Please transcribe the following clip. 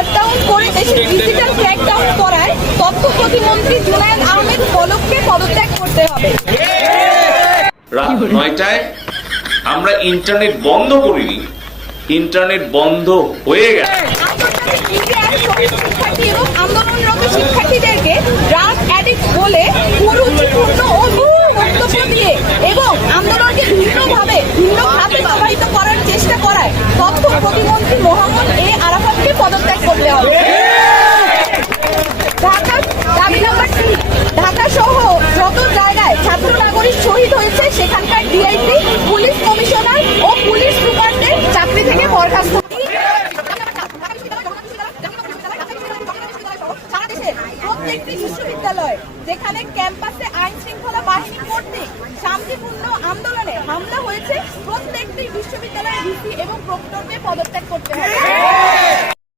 Shutdown করে দেশে digital crackdown করায় তথ্য প্রতিমন্ত্রী জুনায়েদ আহমেদ পলককে পদত্যাগ করতে হবে। রাত ৯টায় আমরা ইন্টারনেট বন্ধ করিনি, ইন্টারনেট বন্ধ হয়ে গেছে। শিক্ষার্থী এবং আন্দোলনরত শিক্ষার্থীদেরকে ড্রাগ অ্যাডিক্ট বলে কুরুচিপূর্ণ ও বক্তব্য দিয়ে এবং আন্দোলনকে ভিন্ন খাতে প্রবাহিত করার চেষ্টা করায় তথ্য প্রতিমন্ত্রী মোহাম্মদ এ আরাফাতকে পদত্যাগ করতে হবে। দাবি নাম্বার 3, ঢাকা সহ যত জায়গায় ছাত্র নাগরিক শহীদ হয়েছে সেখানকার ডিআইজি, পুলিশ কমিশনার ও পুলিশ সুপারদের চাকরি থেকে বরখাস্ত। প্রত্যেকটি বিশ্ববিদ্যালয় যেখানে ক্যাম্পাসে আইন শৃঙ্খলা বাহিনী কর্তৃক শান্তিপূর্ণ আন্দোলনে হামলা হয়েছে প্রত্যেকটি বিশ্ববিদ্যালয়ের ভিসি এবং প্রক্টরকে পদত্যাগ করতে হবে।